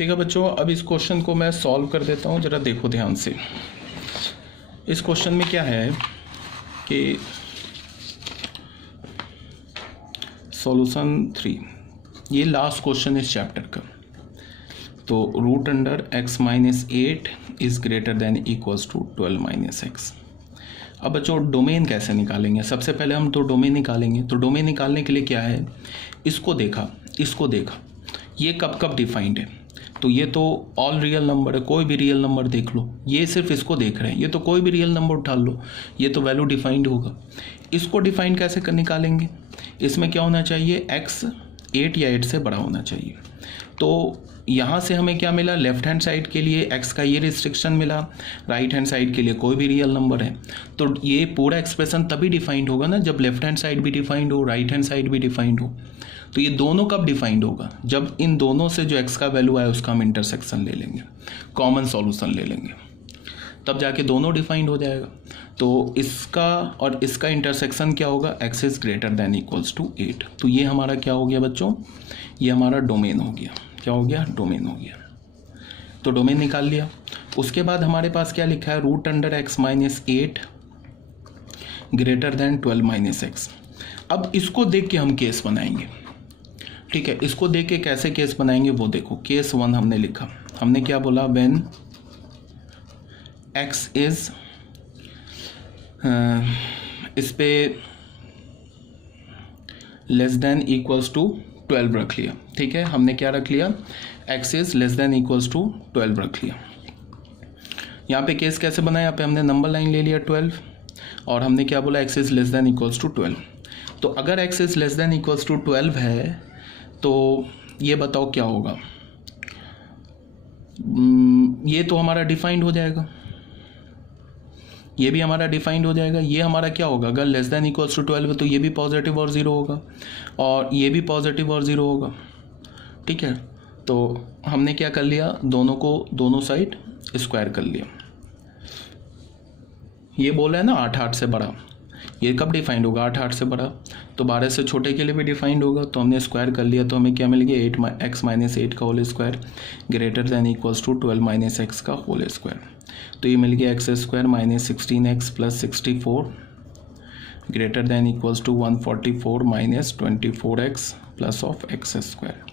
ठीक है बच्चों, अब इस क्वेश्चन को मैं सॉल्व कर देता हूँ, ज़रा देखो ध्यान से। इस क्वेश्चन में क्या है कि सॉल्यूशन 3, ये लास्ट क्वेश्चन इस चैप्टर का। तो root under x minus 8 is greater than equals to 12 minus x. अब बच्चों डोमेन कैसे निकालेंगे? सबसे पहले हम तो डोमेन निकालेंगे। तो डोमेन निकालने के लिए क्या है, इसको देखा, ये कब कब डिफाइंड है। तो ये तो ऑल रियल नंबर है, कोई भी रियल नंबर देख लो। ये सिर्फ इसको देख रहे हैं, ये तो कोई भी रियल नंबर उठा लो, ये तो वैल्यू डिफाइंड होगा। इसको डिफाइंड कैसे कर निकालेंगे? इसमें क्या होना चाहिए, x 8 या 8 से बड़ा होना चाहिए। तो यहाँ से हमें क्या मिला, लेफ्ट हैंड साइड के लिए x का ये रिस्ट्रिक्शन मिला, राइट हैंड साइड के लिए कोई भी रियल नंबर है। तो ये पूरा एक्सप्रेशन तभी डिफाइंड होगा ना जब लेफ्ट हैंड साइड भी डिफाइंड हो, राइट हैंड साइड भी डिफाइंड हो। तो ये दोनों कब डिफाइंड होगा, जब इन दोनों से जो x का वैल्यू आए उसका हम इंटरसेक्शन ले लेंगे, कॉमन सॉल्यूशन ले लेंगे, तब जाके दोनों डिफाइंड हो जाएगा। तो इसका और इसका इंटरसेक्शन क्या होगा, x is greater than equals to 8। तो ये हमारा क्या हो गया बच्चों, ये हमारा डोमेन हो गया। क्या हो गया, डोमेन हो गया। तो डोमेन निकाल लिया। उसके बाद हमारे पास क्या लिखा है, root under x minus 8 greater than 12 minus x. अब इसको देख के हम केस बनाएंगे। ठीक है, इसको देख के कैसे केस बनाएंगे वो देखो। केस 1 हमने लिखा, हमने क्या बोला, व्हेन x इज इस पे लेस देन इक्वल्स टू 12 रख लिया। ठीक है, हमने क्या रख लिया, x is less than equals to 12 रख लिया। यहाँ पे केस कैसे बनाया, यहाँ पे हमने नंबर लाइन ले लिया 12 और हमने क्या बोला, x is less than equals to 12। तो अगर x is less than equals to 12 है तो ये बताओ क्या होगा, ये तो हमारा डिफाइंड हो जाएगा, ये भी हमारा डिफाइंड हो जाएगा। ये हमारा क्या होगा, अगर लेस देन इक्वल्स टू 12 तो ये भी पॉजिटिव और 0 होगा और ये भी पॉजिटिव और 0 होगा। ठीक है, तो हमने क्या कर लिया, दोनों को दोनों साइड स्क्वायर कर लिया। ये बोला है ना 8 8 से बड़ा, ये कब डिफाइंड होगा, 8 8 से बड़ा। तो 12 से छोटे के लिए भी डिफाइंड होगा। तो हमने स्क्वायर कर लिया, तो हमें क्या मिल गया, 8x माइनस 8 का whole square greater than equals to 12 minus x का होल स्क्वायर। तो ये मिल गया x square minus 16x plus 64 greater than equals to 144 minus 24x plus of x square.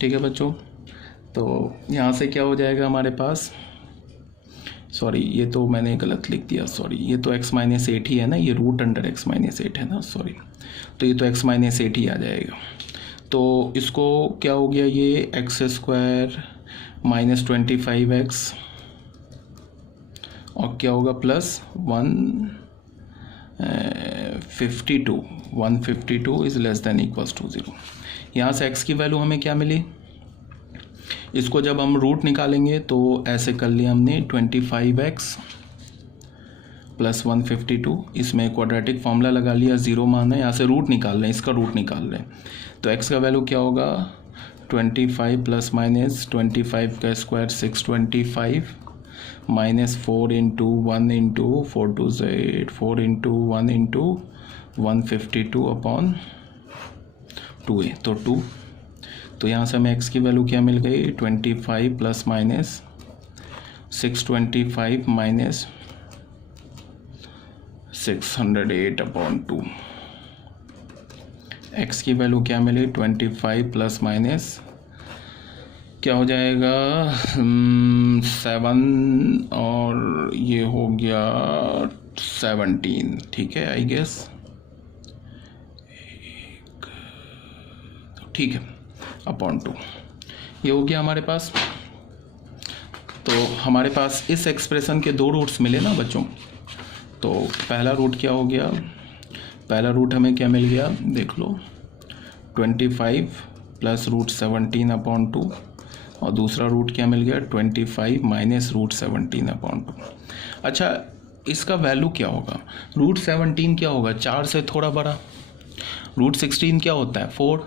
ठीक है बच्चों, तो यहाँ से क्या हो जाएगा हमारे पास, सॉरी ये तो मैंने गलत लिख दिया, सॉरी ये तो x माइनस 8 ही है ना, ये रूट अंडर x माइनस 8 है ना, सॉरी। तो ये तो x माइनस 8 ही आ जाएगा। तो इसको क्या हो गया, ये एक्स स्क्वायर माइनस 25x और क्या होगा plus 152 is less than equals to 0। यहाँ से x की वैल्यू हमें क्या मिली, इसको जब हम रूट निकालेंगे तो ऐसे कर लिया हमने 25x प्लस 152, इसमें क्वाड्रेटिक फॉर्मूला लगा लिया, 0 मान है, यहाँ से रूट निकाल रहे हैं, इसका रूट निकाल रहे हैं। तो x का वैल्यू क्या होगा, 25 प्लस माइनस 25 का square 625 minus 4 into 1 into 4 2 8 4 into 1 into 152 upon 2a, तो 2। तो यहाँ से हमें x की वैल्यू क्या मिल गई, 25 plus minus 625 minus 608 upon 2। x की वैल्यू क्या मिली, 25 प्लस माइनस क्या हो जाएगा 7 और ये हो गया 17। ठीक है, आई गेस ठीक है, अपॉन 2 ये हो गया हमारे पास। तो हमारे पास इस एक्सप्रेशन के 2 रूट्स मिले ना बच्चों। तो पहला रूट क्या हो गया, पहला रूट हमें क्या मिल गया, देख लो 25 प्लस रूट 17 अपॉन 2 और दूसरा रूट क्या मिल गया, 25 माइनस रूट 17 अपॉन 2। अच्छा, इसका वैल्यू क्या होगा, रूट 17 क्या होगा, 4 से थोड़ा बड़ा। रूट 16 क्या होता है, 4।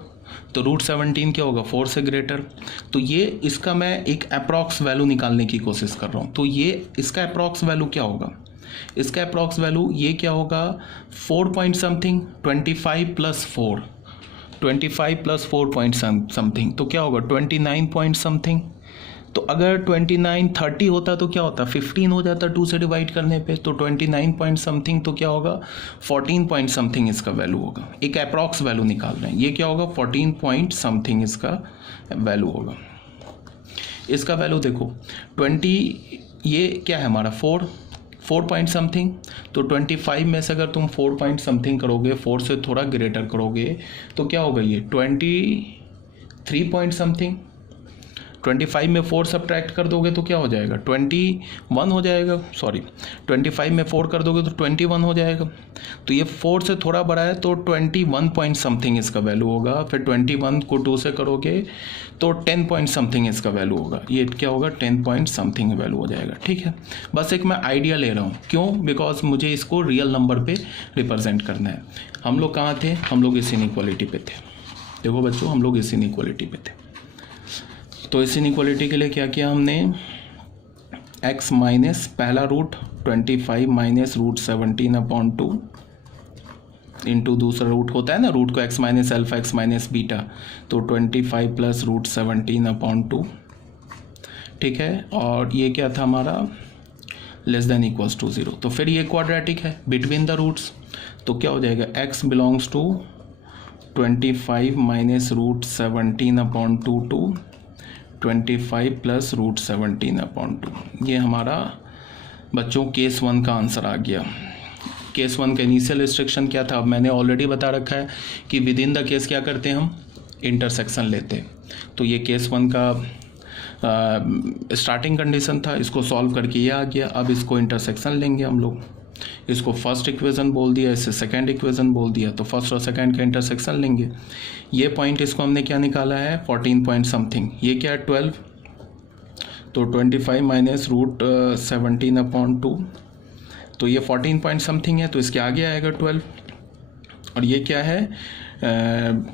तो रूट 17 क्या होगा, 4 से ग्रेटर। तो ये इसका मैं एक अप्रॉक्स वैल्यू निकालने की कोशिश कर रहा हूँ। तो ये इसका अप्रॉक्स वैल्यू क्या होगा, इसका अप्रॉक्स वैल्यू ये क्या होगा, 4 point something, 25 plus 4 25 plus 4 point something, तो क्या होगा 29 पॉइंट समथिंग। तो अगर 29 30 होता तो क्या होता, 15 हो जाता 2 से डिवाइड करने पे, तो 29 पॉइंट समथिंग तो क्या होगा 14 पॉइंट समथिंग इसका वैल्यू होगा। एक अप्रॉक्स वैल्यू निकाल रहे हैं, ये क्या होगा 14 पॉइंट समथिंग इसका वैल्यू होगा। इसका वैल्यू देखो 20, ये क्या है हमारा 4 पॉइंट समथिंग, तो 25 में से अगर तुम 4 पॉइंट समथिंग करोगे, 4 से थोड़ा ग्रेटर करोगे तो क्या होगा ये 23 पॉइंट समथिंग। 25 में 4 सब्ट्रैक्ट कर दोगे तो क्या हो जाएगा 21 हो जाएगा, सॉरी 25 में 4 कर दोगे तो 21 हो जाएगा। तो ये 4 से थोड़ा बड़ा है तो 21 पॉइंट समथिंग इसका वैल्यू होगा। फिर 21 को 2 से करोगे तो 10 पॉइंट समथिंग इसका वैल्यू होगा। ये क्या होगा 10 पॉइंट समथिंग वैल्यू हो जाएगा। ठीक है, बस एक मैं आइडिया ले रहा हूँ, क्यों, बिकॉज मुझे इसको रियल नंबर पे रिप्रेजेंट करना है। हम लोग कहाँ थे, हम लोग इस इनइक्वालिटी पे थे। देखो बच्चों, हम लोग इस इनइक्वालिटी पे थे। तो इस इनइक्वालिटी के लिए क्या किया हमने, x माइनस पहला रूट 25 माइनस रूट 17/2 इंटू दूसरा रूट होता है ना, रूट को x minus alpha x minus beta, तो 25 प्लस रूट 17/2। ठीक है, और ये क्या था हमारा लेस देन इक्वल्स टू 0। तो फिर ये क्वाड्रेटिक है बिटवीन द रूट्स, तो क्या हो जाएगा x belongs to 25 minus root 17/2 to 25 plus root 17/2। ये हमारा बच्चों केस 1 का आंसर आ गया। केस 1 का इनिशियल रिस्ट्रिक्शन क्या था, अब मैंने ऑलरेडी बता रखा है कि विद इन द केस क्या करते हैं हम, इंटरसेक्शन लेते हैं। तो ये केस 1 का स्टार्टिंग कंडीशन था, इसको सॉल्व करके ये आ गया। अब इसको इंटरसेक्शन लेंगे हम लोग, इसको फर्स्ट इक्वेशन बोल दिया, इससे सेकंड इक्वेशन बोल दिया, तो फर्स्ट और सेकंड का इंटरसेक्शन लेंगे। ये पॉइंट इसको हमने क्या निकाला है 14 पॉइंट समथिंग, ये क्या है 12, तो 25 माइनस रूट 17/2, तो ये 14 पॉइंट समथिंग है, तो इसके आगे आएगा 12। और ये क्या है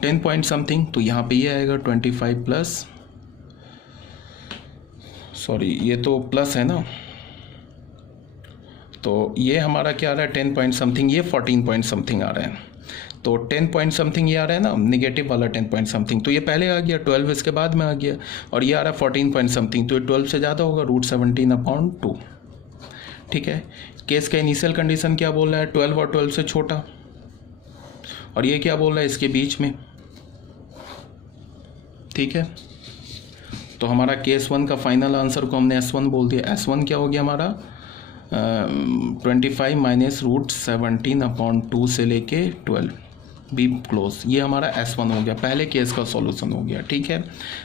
10 पॉइंट समथिंग, तो यहाँ पे ये आएगा 25 प्लस, सॉरी ये तो प्लस है ना, तो ये हमारा क्या आ रहा है 10 पॉइंट समथिंग, ये 14 पॉइंट समथिंग आ रहा है। तो 10 पॉइंट समथिंग ये आ रहा है ना, नेगेटिव वाला 10 पॉइंट समथिंग, तो ये पहले आ गया, 12 इसके बाद में आ गया, और ये आ रहा है 14 पॉइंट समथिंग, तो ये 12 से ज़्यादा होगा, रूट 17/2। ठीक है, केस का इनिशियल कंडीशन क्या बोल रहा है 12 और 12 से छोटा, और ये क्या बोल रहा है इसके बीच में। ठीक है, तो हमारा केस 1 का फाइनल आंसर को हमने S1 बोल दिया। S1 क्या हो गया हमारा 25 माइनस रूट 17/2 से लेके 12 बी क्लोज, ये हमारा S1 हो गया, पहले केस का सॉल्यूशन हो गया। ठीक है,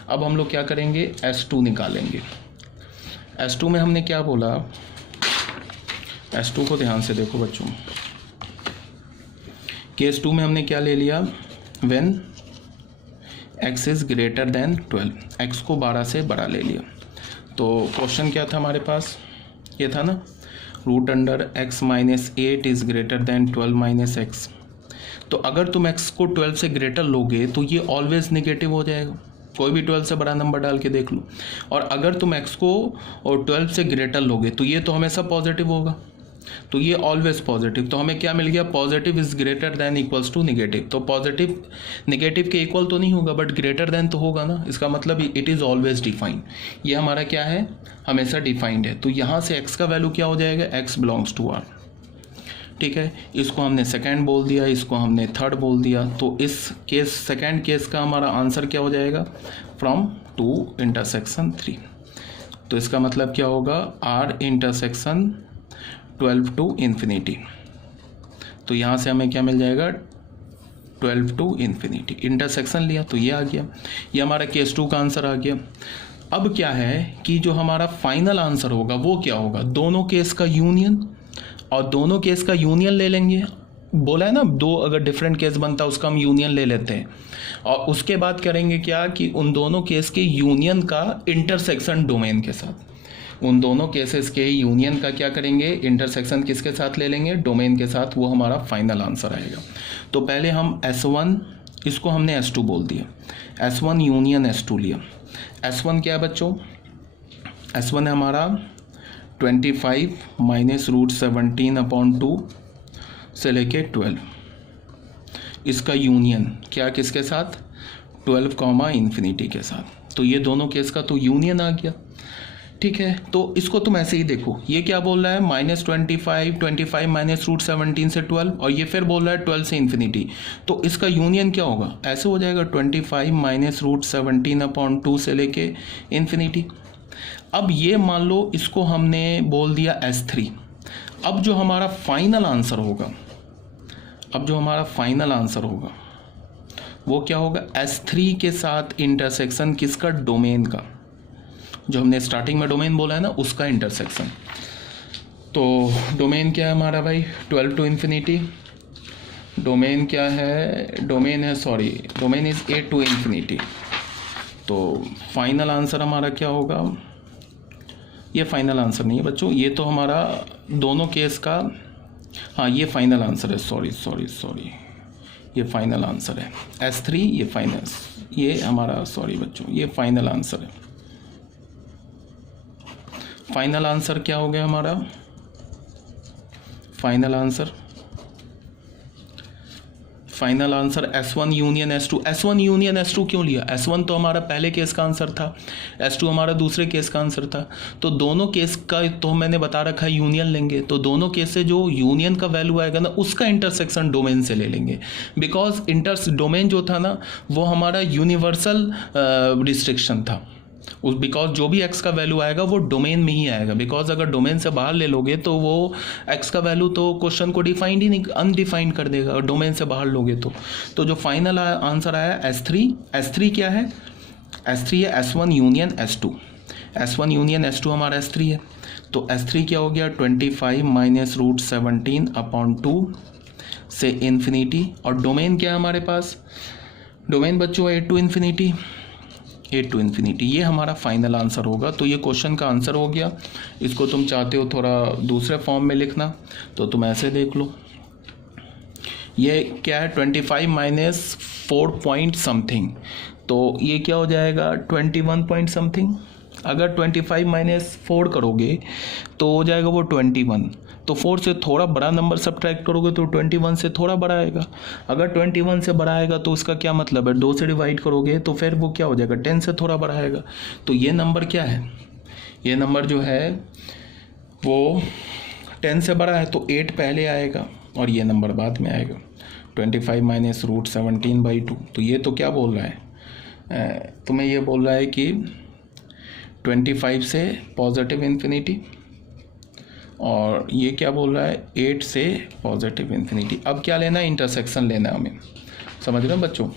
अब हम लोग क्या करेंगे S2 निकालेंगे। S2 में हमने क्या बोला, S2 को ध्यान से देखो बच्चों, केस 2 में हमने क्या ले लिया, when x is greater than 12, x को 12 से बड़ा ले लिया। तो क्वेश्चन क्या था हमारे पास, ये था ना root under x minus 8 is greater than 12 minus x. तो अगर तुम x को 12 से ग्रेटर लोगे तो ये ऑलवेज नेगेटिव हो जाएगा, कोई भी 12 से बड़ा नंबर डाल के देख लो। और अगर तुम x को और 12 से ग्रेटर लोगे तो ये तो हमेशा पॉजिटिव होगा, तो ये ऑलवेज पॉजिटिव। तो हमें क्या मिल गया, positive is greater than equals to negative. तो पॉजिटिव नेगेटिव के इक्वल तो नहीं होगा, बट ग्रेटर देन तो होगा ना, इसका मतलब इट इज़ ऑलवेज डिफाइंड। ये हमारा क्या है, हमेशा डिफाइंड है। तो यहाँ से x का वैल्यू क्या हो जाएगा, x बिलोंग्स टू R। ठीक है, इसको हमने सेकेंड बोल दिया, इसको हमने थर्ड बोल दिया। तो इस केस सेकेंड केस का हमारा आंसर क्या हो जाएगा, फ्रॉम 2 इंटरसेक्शन 3। तो इसका मतलब क्या होगा, R इंटरसेक्शन 12 टू इन्फिनिटी। तो यहाँ से हमें क्या मिल जाएगा 12 टू इन्फिनिटी, इंटरसेक्शन लिया तो ये आ गया, ये हमारा केस 2 का आंसर आ गया। अब क्या है कि जो हमारा फाइनल आंसर होगा वो क्या होगा, दोनों केस का यूनियन, और दोनों केस का यूनियन ले लेंगे। बोला है ना, दो अगर डिफरेंट केस बनता है उसका हम यूनियन ले लेते हैं, और उसके बाद करेंगे क्या कि उन दोनों केस के यूनियन का इंटरसेक्शन डोमेन के साथ, उन दोनों केसेस के यूनियन का क्या करेंगे, इंटरसेक्शन किसके साथ ले लेंगे, डोमेन के साथ। वो हमारा फाइनल आंसर आएगा। तो पहले हम S1, इसको हमने S2 बोल दिया, S1 यूनियन S2 लिया। S1 क्या है बच्चों, S1 है हमारा 25 माइनस रूट 17/2 से लेके 12, इसका यूनियन क्या किसके साथ, 12 कॉमा इन्फिनिटी के साथ। तो ये दोनों केस का तो यूनियन आ गया। ठीक है, तो इसको तुम ऐसे ही देखो, ये क्या बोल रहा है -25, 25 माइनस रूट 17 से 12, और ये फिर बोल रहा है 12 से इन्फिनिटी। तो इसका यूनियन क्या होगा, ऐसे हो जाएगा 25 माइनस रूट 17 अपॉन 2 से लेके इन्फिनिटी। अब ये मान लो इसको हमने बोल दिया S3। अब जो हमारा फाइनल आंसर होगा, वो क्या होगा, S3 के साथ इंटरसेक्शन किसका, डोमेन का, जो हमने स्टार्टिंग में डोमेन बोला है ना, उसका इंटरसेक्शन। तो डोमेन क्या है हमारा भाई, 12 टू इन्फिनिटी। डोमेन क्या है, डोमेन इज 8 टू इन्फिनिटी। तो फाइनल आंसर हमारा क्या होगा, ये फाइनल आंसर नहीं है बच्चों, ये तो हमारा दोनों केस का, हाँ ये फाइनल आंसर है, सॉरी, ये फाइनल आंसर है S3, ये फाइनल, ये हमारा, सॉरी बच्चों, ये फाइनल आंसर है। फाइनल आंसर क्या हो गया हमारा, final answer S1 union S2। S1 union S2 क्यों लिया, S1 तो हमारा पहले केस का आंसर था, S2 हमारा दूसरे केस का आंसर था। तो दोनों केस का तो मैंने बता रखा है यूनियन लेंगे, तो दोनों केस से जो यूनियन का वैल्यू आएगा ना, उसका इंटरसेक्शन डोमेन से ले लेंगे। बिकॉज डोमेन जो था ना, वो हमारा यूनिवर्सल रिस्ट्रिक्शन था, बिकॉज जो भी x का वैल्यू आएगा वो डोमेन में ही आएगा। बिकॉज अगर डोमेन से बाहर ले लोगे तो वो x का वैल्यू तो क्वेश्चन को डिफाइंड ही नहीं, अनडिफाइंड कर देगा, और डोमेन से बाहर लोगे तो जो फाइनल आंसर आया S3 क्या है, S3 है S1 union S2। S1 union S2 हमारा S3 है। तो S3 क्या हो गया, 25 माइनस रूट 17 अपॉन 2 से इन्फिनिटी। और डोमेन क्या है हमारे पास, डोमेन बच्चों 8 टू इन्फिनिटी, ये हमारा फाइनल आंसर होगा। तो ये क्वेश्चन का आंसर हो गया। इसको तुम चाहते हो थोड़ा दूसरे फॉर्म में लिखना, तो तुम ऐसे देख लो, ये क्या है 25 माइनस 4 पॉइंट समथिंग, तो ये क्या हो जाएगा 21 पॉइंट समथिंग। अगर 25 माइनस 4 करोगे तो हो जाएगा वो 21, तो 4 से थोड़ा बड़ा नंबर सब्ट्रैक्ट करोगे तो 21 से थोड़ा बड़ा आएगा। अगर 21 से बड़ा आएगा तो उसका क्या मतलब है, 2 से डिवाइड करोगे तो फिर वो क्या हो जाएगा, 10 से थोड़ा बड़ा आएगा। तो ये नंबर क्या है, ये नंबर जो है वो 10 से बड़ा है, तो 8 पहले आएगा और ये नंबर बाद में आएगा, 25 माइनस रूट 17/2। तो ये तो क्या बोल रहा है, तुम्हें ये बोल रहा है कि 25 से पॉजिटिव इन्फिनिटी, और ये क्या बोल रहा है 8 से पॉजिटिव इन्फिनिटी। अब क्या लेना है, इंटरसेक्शन लेना है हमें, समझ रहे हो बच्चों।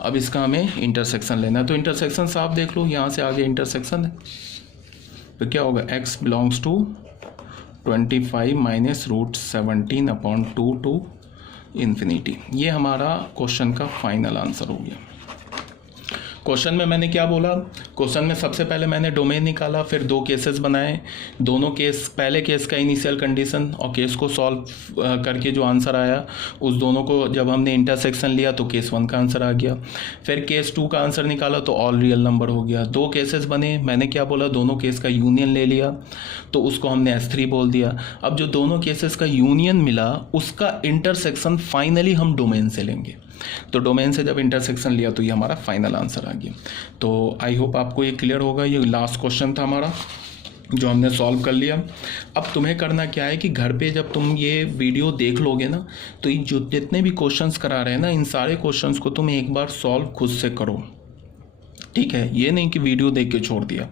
अब इसका हमें इंटरसेक्शन लेना है, तो इंटरसेक्शन साफ देख लो, यहाँ से आगे इंटरसेक्शन है, तो क्या होगा x belongs to 25 minus root 17 upon 2 to infinity. ये हमारा क्वेश्चन का फाइनल आंसर हो गया। क्वेश्चन में मैंने क्या बोला, क्वेश्चन में सबसे पहले मैंने डोमेन निकाला, फिर 2 केसेस बनाए, दोनों केस, पहले केस का इनिशियल कंडीशन और केस को सॉल्व करके जो आंसर आया उस दोनों को जब हमने इंटरसेक्शन लिया तो केस 1 का आंसर आ गया। फिर केस 2 का आंसर निकाला तो ऑल रियल नंबर हो गया। 2 केसेस बने, मैंने क्या बोला, दोनों केस का यूनियन ले लिया तो उसको हमने S3 बोल दिया। अब जो दोनों केसेस का यूनियन मिला उसका इंटरसेक्शन फाइनली हम डोमेन से लेंगे, तो डोमेन से जब इंटरसेक्शन लिया तो ये हमारा फाइनल आंसर आ गया। तो आई होप आपको ये क्लियर होगा। ये लास्ट क्वेश्चन था हमारा जो हमने सॉल्व कर लिया। अब तुम्हें करना क्या है कि घर पे जब तुम ये वीडियो देख लोगे ना, तो ये जो जितने भी क्वेश्चंस करा रहे हैं ना, इन सारे क्वेश्चंस को तुम एक बार सॉल्व खुद से करो, ठीक है। ये नहीं कि वीडियो देख के छोड़ दिया।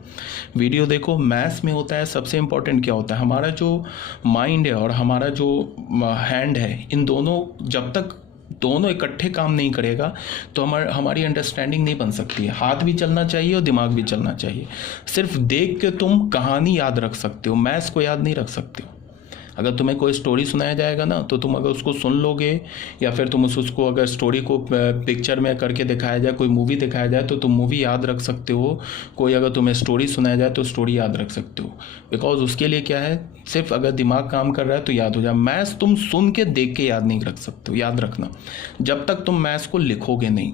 वीडियो देखो। मैथ्स में होता है सबसे इम्पोर्टेंट क्या होता है, हमारा जो माइंड है और हमारा जो हैंड है, इन दोनों जब तक दोनों इकट्ठे काम नहीं करेगा तो हमारी अंडरस्टैंडिंग नहीं बन सकती है। हाथ भी चलना चाहिए और दिमाग भी चलना चाहिए। सिर्फ देख के तुम कहानी याद रख सकते हो, मैथ्स को याद नहीं रख सकते हो। अगर तुम्हें कोई स्टोरी सुनाया जाएगा ना, तो तुम अगर उसको सुन लोगे या फिर तुम उसको अगर स्टोरी को पिक्चर में करके दिखाया जाए, कोई मूवी दिखाया जाए, तो तुम मूवी याद रख सकते हो। कोई अगर तुम्हें स्टोरी सुनाया जाए तो स्टोरी याद रख सकते हो, बिकॉज उसके लिए क्या है, सिर्फ अगर दिमाग काम कर रहा है तो याद हो जाए। मैथ्स तुम सुन के देख के याद नहीं रख सकते हो। याद रखना, जब तक तुम मैथ्स को लिखोगे नहीं,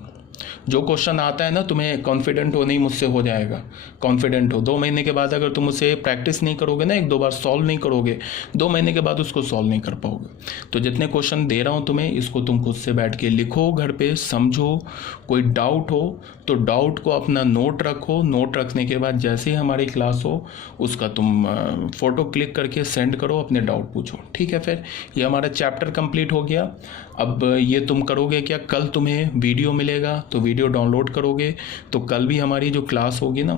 जो क्वेश्चन आता है ना, तुम्हें कॉन्फिडेंट हो, नहीं मुझसे हो जाएगा, कॉन्फिडेंट हो। 2 महीने के बाद अगर तुम उसे प्रैक्टिस नहीं करोगे ना, 1-2 बार सॉल्व नहीं करोगे, 2 महीने के बाद उसको सॉल्व नहीं कर पाओगे। तो जितने क्वेश्चन दे रहा हूँ तुम्हें, इसको तुम खुद से बैठ के लिखो, घर पे समझो। कोई डाउट हो तो डाउट को अपना नोट रखो, नोट रखने के बाद जैसे ही हमारी क्लास हो उसका तुम फ़ोटो क्लिक करके सेंड करो, अपने डाउट पूछो, ठीक है। फिर ये हमारा चैप्टर कंप्लीट हो गया। अब ये तुम करोगे क्या, कल तुम्हें वीडियो मिलेगा तो वीडियो डाउनलोड करोगे, तो कल भी हमारी जो क्लास होगी ना,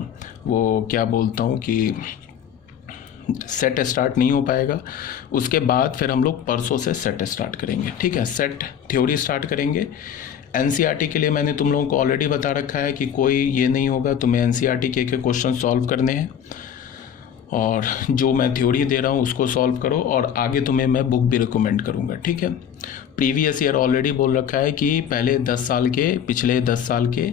वो क्या बोलता हूँ कि सेट स्टार्ट नहीं हो पाएगा। उसके बाद फिर हम लोग परसों से सेट स्टार्ट करेंगे, ठीक है। सेट थ्योरी स्टार्ट करेंगे। एनसीईआरटी के लिए मैंने तुम लोगों को ऑलरेडी बता रखा है कि कोई ये नहीं होगा, तुम्हें एनसीईआरटी के क्वेश्चन सॉल्व करने हैं, और जो मैं थ्योरी दे रहा हूँ उसको सॉल्व करो, और आगे तुम्हें मैं बुक भी रिकमेंड करूँगा, ठीक है। प्रीवियस ईयर ऑलरेडी बोल रखा है कि पहले 10 साल के, पिछले 10 साल के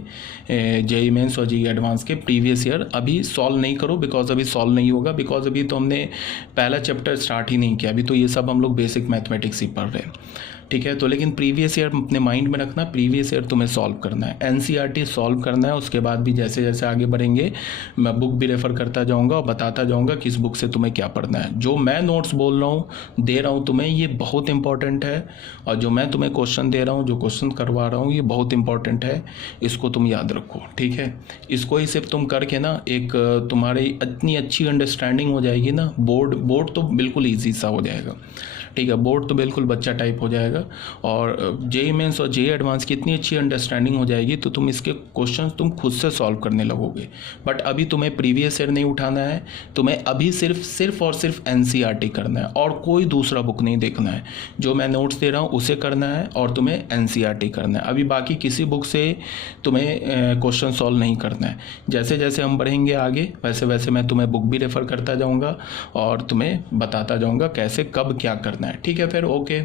जेईई मेंस और जेईई एडवांस के प्रीवियस ईयर अभी सॉल्व नहीं करो, बिकॉज अभी सॉल्व नहीं होगा, बिकॉज अभी तो हमने पहला चैप्टर स्टार्ट ही नहीं किया, अभी तो ये सब हम लोग बेसिक मैथमेटिक्स ही पढ़ रहे हैं, ठीक है। तो लेकिन प्रीवियस ईयर अपने माइंड में रखना, प्रीवियस ईयर तुम्हें सॉल्व करना है, एनसीईआरटी सॉल्व करना है। उसके बाद भी जैसे जैसे आगे बढ़ेंगे मैं बुक भी रेफ़र करता जाऊंगा और बताता जाऊंगा कि इस बुक से तुम्हें क्या पढ़ना है। जो मैं नोट्स बोल रहा हूँ, दे रहा हूँ तुम्हें, ये बहुत इंपॉर्टेंट है, और जो मैं तुम्हें क्वेश्चन दे रहा हूँ, जो क्वेश्चन करवा रहा हूँ, ये बहुत इंपॉर्टेंट है, इसको तुम याद रखो, ठीक है। इसको ही सिर्फ तुम करके ना एक तुम्हारी इतनी अच्छी अंडरस्टैंडिंग हो जाएगी ना, बोर्ड तो बिल्कुल ईजी सा हो जाएगा, ठीक है। बोर्ड तो बिल्कुल बच्चा टाइप हो जाएगा, और जेईई मेंस और जेईई एडवांस की इतनी अच्छी अंडरस्टैंडिंग हो जाएगी तो तुम इसके क्वेश्चंस तुम खुद से सॉल्व करने लगोगे। बट अभी तुम्हें प्रीवियस ईयर नहीं उठाना है, तुम्हें अभी सिर्फ और सिर्फ एनसीईआरटी करना है, और कोई दूसरा बुक नहीं देखना है। जो मैं नोट्स दे रहा हूँ उसे करना है, और तुम्हें एनसीईआरटी करना है। अभी बाकी किसी बुक से तुम्हें क्वेश्चन सॉल्व नहीं करना है। जैसे जैसे हम बढ़ेंगे आगे, वैसे वैसे मैं तुम्हें बुक भी रेफ़र करता जाऊँगा और तुम्हें बताता जाऊँगा कैसे कब क्या करना है, ठीक है। फिर ओके।